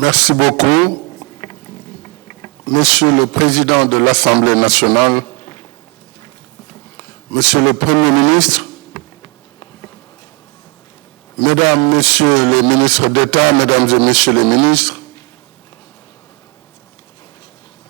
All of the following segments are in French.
Merci beaucoup. Monsieur le Président de l'Assemblée nationale, Monsieur le Premier ministre, Mesdames, Messieurs les ministres d'État, Mesdames et Messieurs les ministres,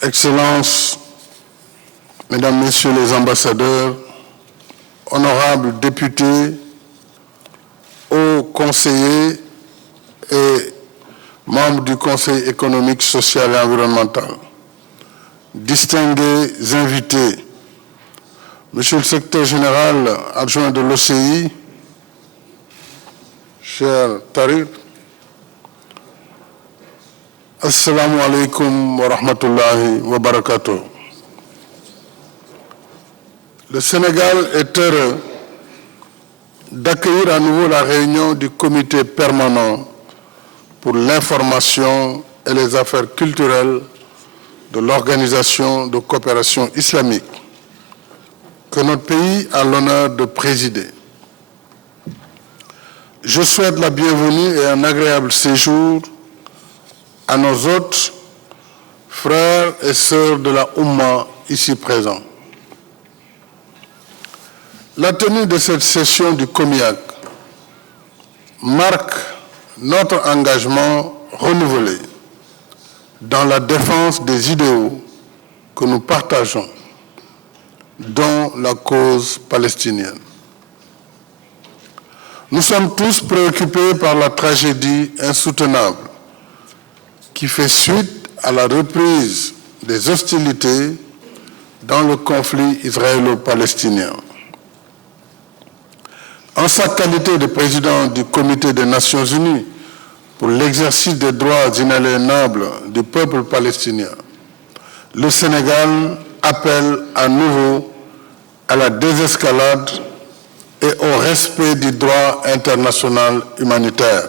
Excellences, Mesdames, Messieurs les ambassadeurs, honorables députés, hauts conseillers et membres du Conseil économique, social et environnemental, distingués invités, Monsieur le secrétaire général adjoint de l'OCI, cher Tariq, Assalamu alaikum wa rahmatullahi wa barakatuh. Le Sénégal est heureux d'accueillir à nouveau la réunion du comité permanent pour l'information et les affaires culturelles de l'Organisation de coopération islamique que notre pays a l'honneur de présider. Je souhaite la bienvenue et un agréable séjour à nos hôtes, frères et sœurs de la Oumma ici présents. La tenue de cette session du COMIAC marque notre engagement renouvelé dans la défense des idéaux que nous partageons, dont la cause palestinienne. Nous sommes tous préoccupés par la tragédie insoutenable qui fait suite à la reprise des hostilités dans le conflit israélo-palestinien. En sa qualité de président du Comité des Nations Unies pour l'exercice des droits inaliénables du peuple palestinien, le Sénégal appelle à nouveau à la désescalade et au respect du droit international humanitaire.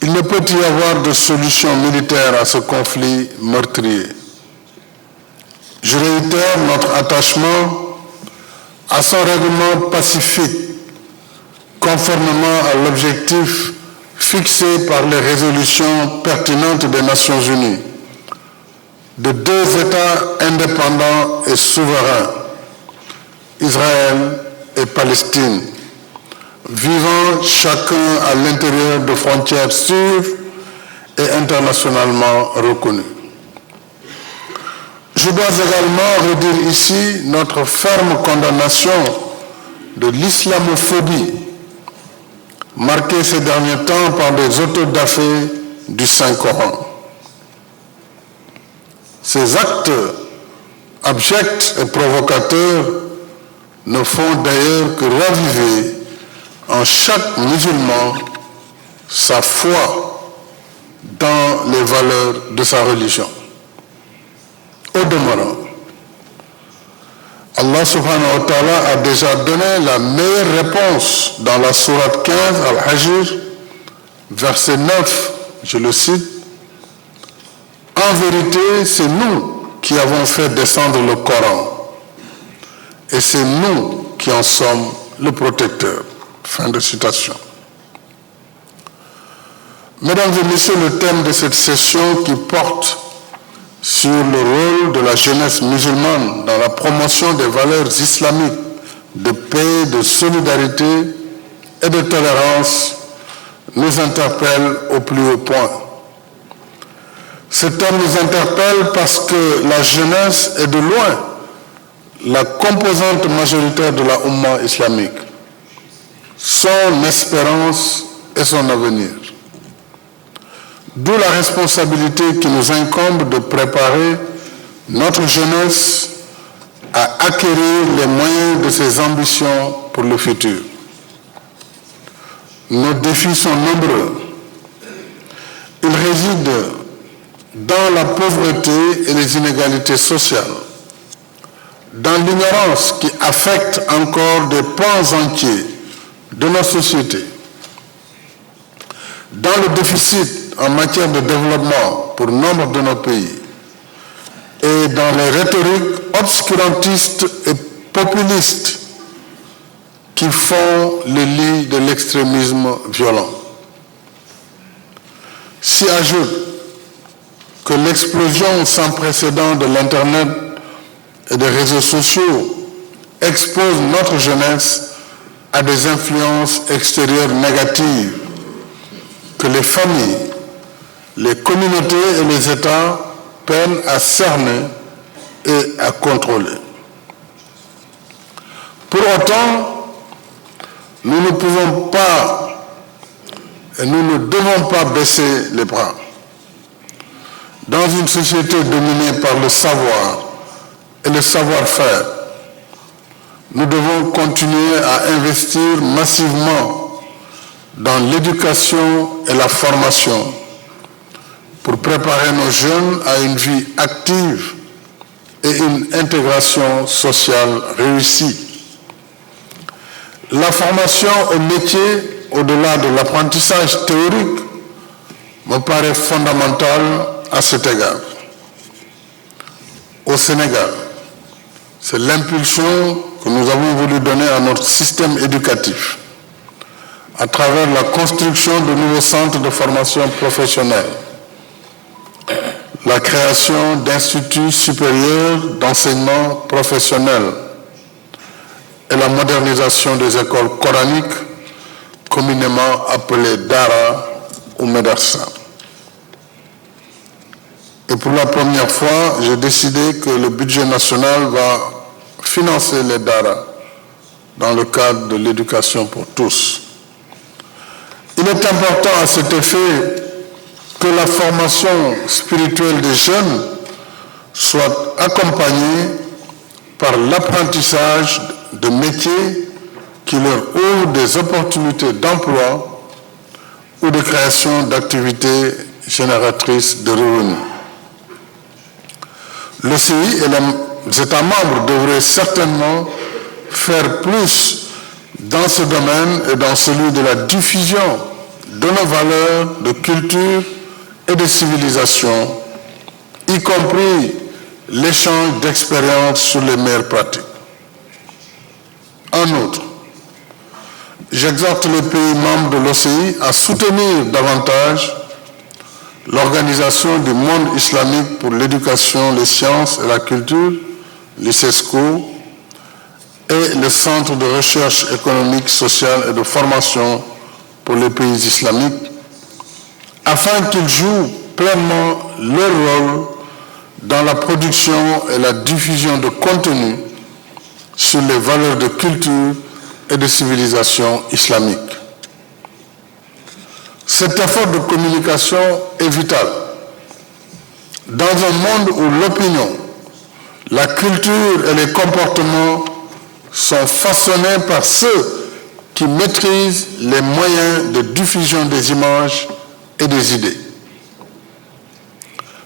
Il ne peut y avoir de solution militaire à ce conflit meurtrier. Je réitère notre attachement à son règlement pacifique, conformément à l'objectif fixé par les résolutions pertinentes des Nations Unies, de deux États indépendants et souverains, Israël et Palestine, vivant chacun à l'intérieur de frontières sûres et internationalement reconnues. Je dois également redire ici notre ferme condamnation de l'islamophobie, marquée ces derniers temps par des autodafés du Saint-Coran. Ces actes abjects et provocateurs ne font d'ailleurs que raviver en chaque musulman sa foi dans les valeurs de sa religion. Au demeurant, Allah subhanahu wa ta'ala a déjà donné la meilleure réponse dans la sourate 15 Al-Hajr, verset 9, je le cite, « En vérité, c'est nous qui avons fait descendre le Coran, et c'est nous qui en sommes le protecteur. » Fin de citation. Mesdames et Messieurs, le thème de cette session qui porte sur le rôle de la jeunesse musulmane dans la promotion des valeurs islamiques de paix, de solidarité et de tolérance nous interpelle au plus haut point. Ce thème nous interpelle parce que la jeunesse est de loin la composante majoritaire de la Oumma islamique, son espérance et son avenir. D'où la responsabilité qui nous incombe de préparer notre jeunesse à acquérir les moyens de ses ambitions pour le futur. Nos défis sont nombreux. Ils résident dans la pauvreté et les inégalités sociales, dans l'ignorance qui affecte encore des pans entiers de nos sociétés, dans le déficit en matière de développement pour nombre de nos pays et dans les rhétoriques obscurantistes et populistes qui font le lit de l'extrémisme violent. S'y ajoute que l'explosion sans précédent de l'Internet et des réseaux sociaux expose notre jeunesse à des influences extérieures négatives que les familles, les communautés et les États peinent à cerner et à contrôler. Pour autant, nous ne pouvons pas et nous ne devons pas baisser les bras. Dans une société dominée par le savoir et le savoir-faire, nous devons continuer à investir massivement dans l'éducation et la formation pour préparer nos jeunes à une vie active et une intégration sociale réussie. La formation au métier, au-delà de l'apprentissage théorique, me paraît fondamentale à cet égard. Au Sénégal, c'est l'impulsion que nous avons voulu donner à notre système éducatif à travers la construction de nouveaux centres de formation professionnelle, la création d'instituts supérieurs d'enseignement professionnel et la modernisation des écoles coraniques, communément appelées Dara ou Médarsa. Et pour la première fois, j'ai décidé que le budget national va financer les Dara dans le cadre de l'éducation pour tous. Il est important à cet effet que la formation spirituelle des jeunes soit accompagnée par l'apprentissage de métiers qui leur ouvrent des opportunités d'emploi ou de création d'activités génératrices de revenus. L'OCI et les États membres devraient certainement faire plus dans ce domaine et dans celui de la diffusion de nos valeurs de culture et de civilisation, y compris l'échange d'expériences sur les meilleures pratiques. En outre, j'exhorte les pays membres de l'OCI à soutenir davantage l'Organisation du monde islamique pour l'éducation, les sciences et la culture, l'ICESCO, et le Centre de recherche économique, sociale et de formation pour les pays islamiques, afin qu'ils jouent pleinement leur rôle dans la production et la diffusion de contenus sur les valeurs de culture et de civilisation islamique. Cet effort de communication est vital. Dans un monde où l'opinion, la culture et les comportements sont façonnés par ceux qui maîtrisent les moyens de diffusion des images et des idées.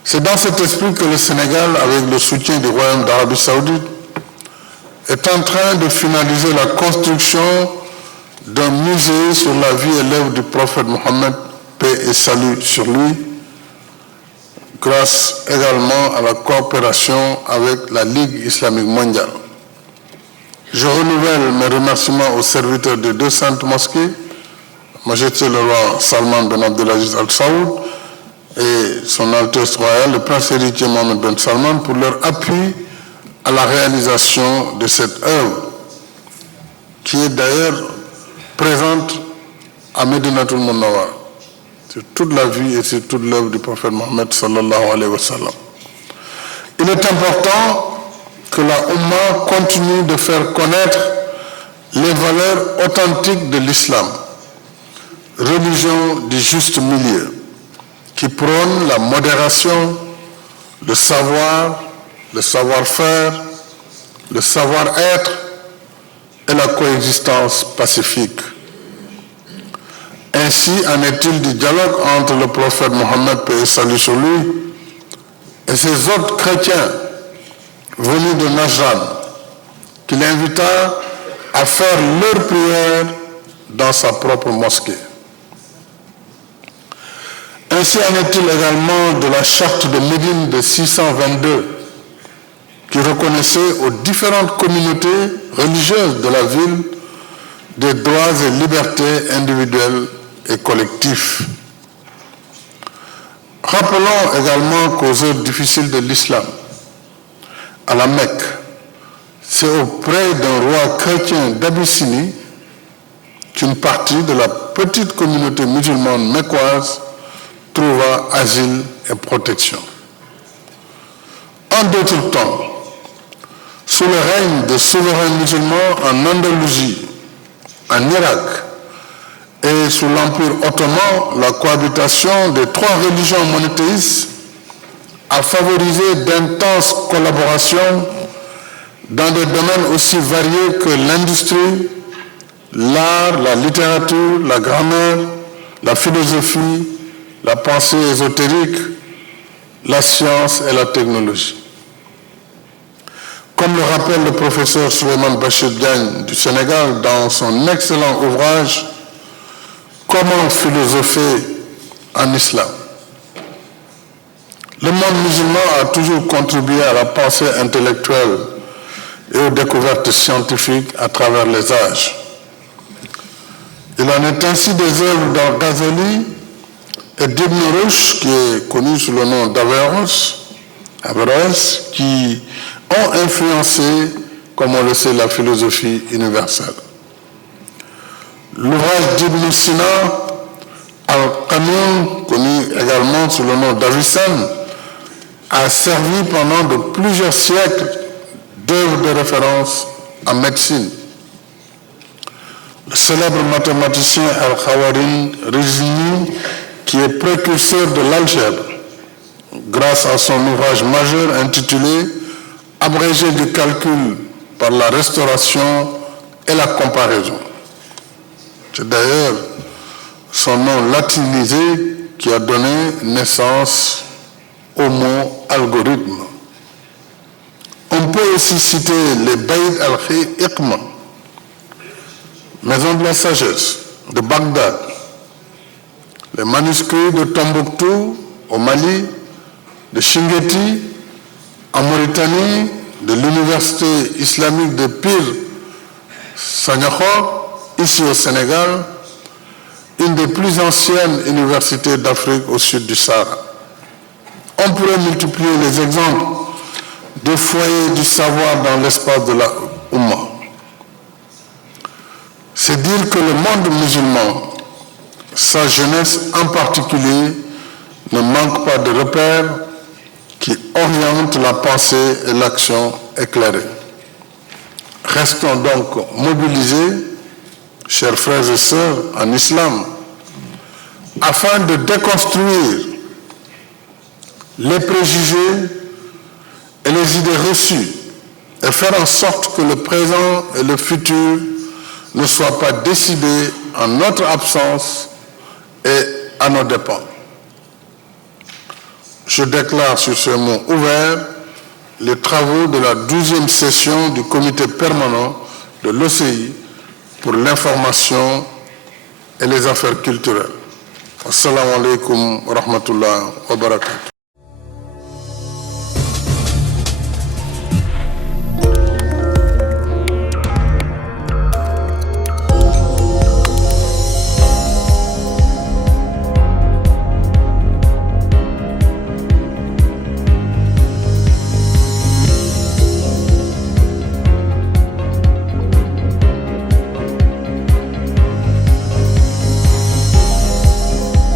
C'est dans cet esprit que le Sénégal, avec le soutien du Royaume d'Arabie Saoudite, est en train de finaliser la construction d'un musée sur la vie et l'œuvre du prophète Mohammed, paix et salut sur lui, grâce également à la coopération avec la Ligue islamique mondiale. Je renouvelle mes remerciements aux serviteurs des deux saintes mosquées, Majesté le roi Salman Ben Abdelaziz Al Saoud et son Altesse royale, le prince héritier Mohamed Ben Salman, pour leur appui à la réalisation de cette œuvre, qui est d'ailleurs présente à Médinatoul Mounawwar, sur toute la vie et sur toute l'œuvre du prophète Mohammed sallallahu alayhi wa sallam. Il est important que la Oumma continue de faire connaître les valeurs authentiques de l'islam, religion du juste milieu, qui prône la modération, le savoir, le savoir-faire, le savoir-être et la coexistence pacifique. Ainsi en est-il du dialogue entre le prophète Mohammed, paix et salut sur lui, et ses autres chrétiens venus de Najran, qu'il invita à faire leur prière dans sa propre mosquée. Ainsi en est-il également de la charte de Médine de 622, qui reconnaissait aux différentes communautés religieuses de la ville des droits et libertés individuels et collectifs. Rappelons également qu'aux heures difficiles de l'islam, à la Mecque, c'est auprès d'un roi chrétien d'Abyssinie qu'une partie de la petite communauté musulmane mecquoise trouva asile et protection. En d'autres temps, sous le règne de souverains musulmans en Andalousie, en Irak et sous l'Empire ottoman, la cohabitation des trois religions monothéistes a favorisé d'intenses collaborations dans des domaines aussi variés que l'industrie, l'art, la littérature, la grammaire, la philosophie, la pensée ésotérique, la science et la technologie. Comme le rappelle le professeur Souleymane Bachir Diagne du Sénégal dans son excellent ouvrage « Comment philosopher en islam », le monde musulman a toujours contribué à la pensée intellectuelle et aux découvertes scientifiques à travers les âges. Il en est ainsi des œuvres d'Al-Ghazali et d'Ibn Rushd, qui est connu sous le nom d'Averroès, qui ont influencé, comme on le sait, la philosophie universelle. L'ouvrage d'Ibn Sina, Al-Qanun, connu également sous le nom d'Avicenne, a servi pendant de plusieurs siècles d'œuvres de référence en médecine. Le célèbre mathématicien Al-Khawarizmi, qui est précurseur de l'algèbre, grâce à son ouvrage majeur intitulé « Abrégé du calcul par la restauration et la comparaison ». C'est d'ailleurs son nom latinisé qui a donné naissance au mot algorithme. On peut aussi citer les Baïd al-Hikma, Maison de la sagesse de Bagdad, les manuscrits de Tombouctou au Mali, de Chinguetti en Mauritanie, de l'université islamique de Pire Sanakho, ici au Sénégal, une des plus anciennes universités d'Afrique au sud du Sahara. On pourrait multiplier les exemples de foyers du savoir dans l'espace de la Oumma. C'est dire que le monde musulman, sa jeunesse en particulier, ne manque pas de repères qui orientent la pensée et l'action éclairée. Restons donc mobilisés, chers frères et sœurs, en islam, afin de déconstruire les préjugés et les idées reçues et faire en sorte que le présent et le futur ne soient pas décidés en notre absence et à nos dépens. Je déclare sur ce mot ouvert les travaux de la 12e session du comité permanent de l'OCI pour l'information et les affaires culturelles. Assalamu alaikum wa rahmatullah wa barakatuh.